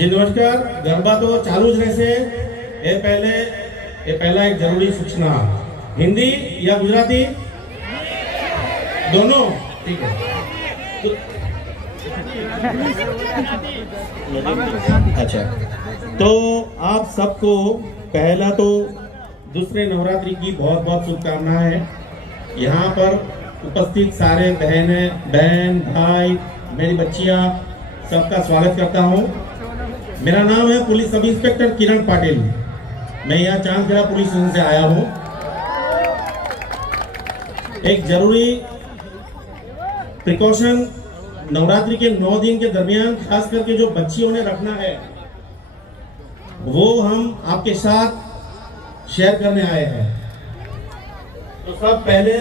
जी नमस्कार। गरबा तो चालू જ રહેશે। એ પહેલા એક જરૂરી સૂચના, हिंदी या गुजराती दोनों ठीक है। अच्छा, तो आप सबको पहला तो दूसरे नवरात्रि की बहुत बहुत शुभकामनाएं। यहाँ पर उपस्थित सारे बहन भाई, मेरी बच्चियाँ, सबका स्वागत करता हूँ। मेरा नाम है पुलिस सब इंस्पेक्टर किरण पाटिल। मैं यहाँ चांदखेड़ा पुलिस स्टेशन से आया हूँ। एक जरूरी प्रिकॉशन नवरात्रि के 9 दिन के दरमियान खास करके जो बच्चियों ने रखना है वो हम आपके साथ शेयर करने आए हैं। तो सब पहले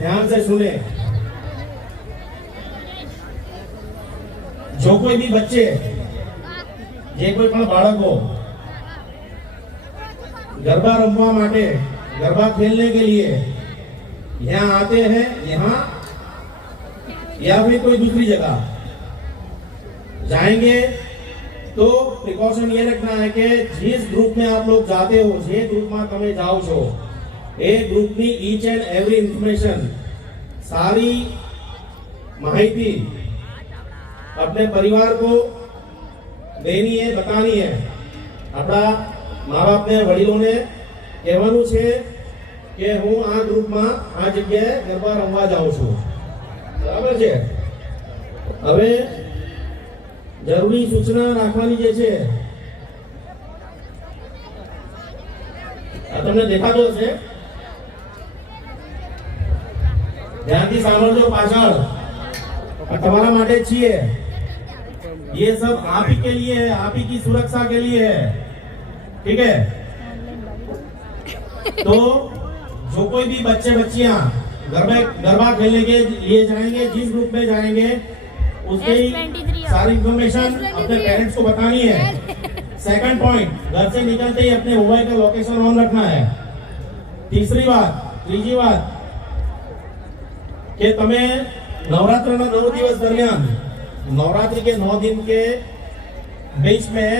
ध्यान से सुने। जो कोई भी बच्चे, जे कोई पण बाळको गरबा रमवा माटे, गरबा खेलने के लिए यहाँ आते हैं, यहाँ या फिर कोई दूसरी जगह जाएंगे, तो प्रिकॉशन ये रखना है कि जिस ग्रुप में आप लोग जाते हो, जे ग्रुप में તમે જાઓ છો, એ ગ્રુપની ઈચ એન્ડ એવરી ઇન્ફોર્મેશન, सारी माहिती अपने परिवार को देनी है, बतानी है। अपना माँ बाप ने, वडीलों ने कहेવાનું છે કે હું આ ગ્રુપમાં આ જગ્યાએ ગરબા રમવા જાઉં છું, બરાબર છે। હવે જરૂરી સૂચના રાખવાની જે છે આ તમને દેખાતો હશે, ધ્યાનથી સાંભળજો। પાછળ તમારા માટે છીએ। ये सब आप ही के लिए है, आप ही की सुरक्षा के लिए है, ठीक है। तो जो कोई भी बच्चे बच्चियां गरबा खेलने के लिए जाएंगे, जिस ग्रुप में जाएंगे, उसकी सारी इंफॉर्मेशन अपने पेरेंट्स को बतानी है। सेकंड पॉइंट, घर से निकलते ही अपने मोबाइल का लोकेशन ऑन रखना है। तीजी बात कि तमे नवरात्र 9 दिवस दरमियान, नवरात्रि के 9 दिन के बीच में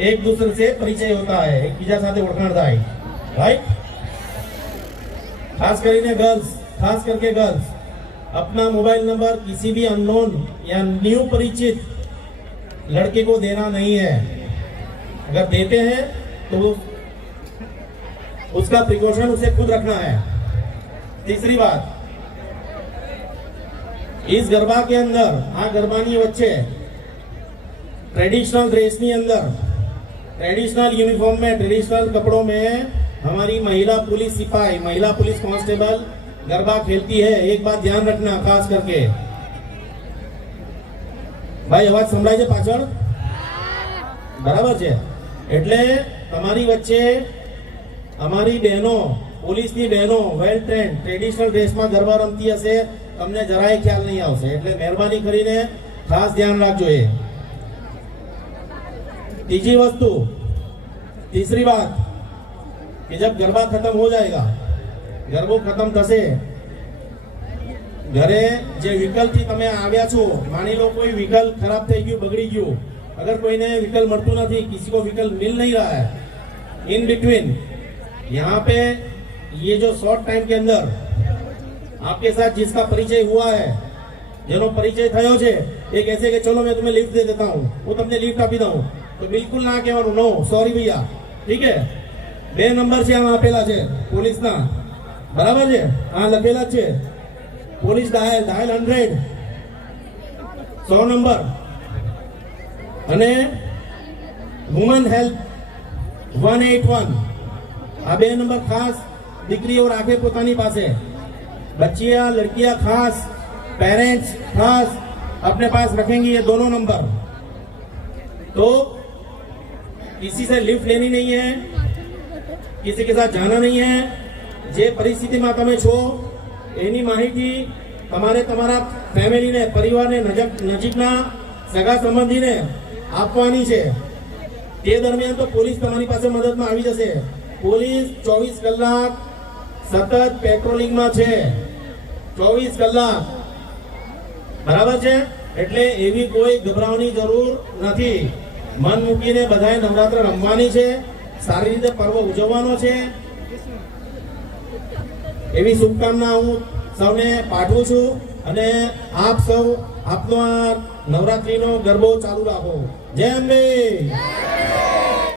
एक दूसरे से परिचय होता है, एक बीजा साथे ओळखाण थाय, राइट। खास करके गर्ल्स अपना मोबाइल नंबर किसी भी अननोन या न्यू परिचित लड़के को देना नहीं है। अगर देते हैं तो उसका प्रिकॉशन उसे खुद रखना है। तीसरी बात, इस गरबा के अंदर, आ गरबानी वच्चे ट्रेडिशनल ड्रेस ની અંદર, ट्रेडिशनल यूनिफॉर्म में, ट्रेडिशनल कपड़ों में हमारी महिला पुलिस सिपाही, महिला पुलिस कांस्टेबल गरबा खेलती है। एक बात ध्यान रखना खास करके, भाई अवाज संभળાય છે પાછળ? બરાબર છે। એટલે તમારી વચ્ચે અમારી બહેનો, પોલીસની બહેનો વેલ ટ્રેન્ડ ટ્રેડિશનલ ડ્રેસમાં ગરબા રમતી હશે, તમને જરાય ખ્યાલ નહીં આવશે। એટલે મહેરબાની કરીને ખાસ ધ્યાન રાખજો। એ तीसरी बात कि जब गरबा खत्म हो जाएगा, गरबो खत्म थशे, घरे जे व्हीकल थी तमे आव्या छो, मानी लो कोई व्हीकल खराब થઈ ગયું, બગડી ગયું, अगर कोई ने व्हीकल મળતું નથી, किसी को व्हीकल मिल नहीं रहा है, इन बिटवीन यहाँ पे ये जो शॉर्ट टाइम के अंदर आपके साथ जिसका परिचय हुआ है, જેનો પરિચય થયો છે, એ કહેશે કે ચલો मैं तुम्हें लिफ्ट दे देता हूँ, હું તમને લિફ્ટ આપી દઉં, तो बिल्कुल ना कहेવાનું, नो सॉरी भैया, ठीक है। 2 नंबर છે આમાં આપેલા છે પોલીસના, બરાબર છે, આ લખેલા છે પોલીસ ડાયલ 100 100 નંબર, અને વુમન હેલ્પ 181, આ 2 નંબર ખાસ દીકરીઓ રાખે પોતાની પાસે। बच्चियां, लड़कियां खास, पेरेंट्स खास अपने पास रखेंगे ये दोनों नंबर। तो किसी से लिफ्ट लेनी नहीं है, किसी के साथ जाना नहीं है। जे परिस्थिति में તમે છો એની માહિતી તમારે તમારા ફેમિલીને, પરિવારને, નજીકના સગા સંબંધીને આપવાની છે। તે દરમિયાન તો પોલીસ તમારી પાસે મદદમાં આવી જશે। પોલીસ 24 કલાક સતત પેટ્રોલિંગમાં છે, 24 કલાક, બરાબર છે। એટલે એવી કોઈ ગભરાવાની જરૂર નથી। મન મૂકીને બધાએ નવરાત્ર રમવાની છે, સારી રીતે પર્વ ઉજવવાનો છે એવી શુભકામના હું સૌને પાઠવું છું અને આપ સૌ આપનો આ નવરાત્રીનો ગરબો ચાલુ રાખો. જય અંબે.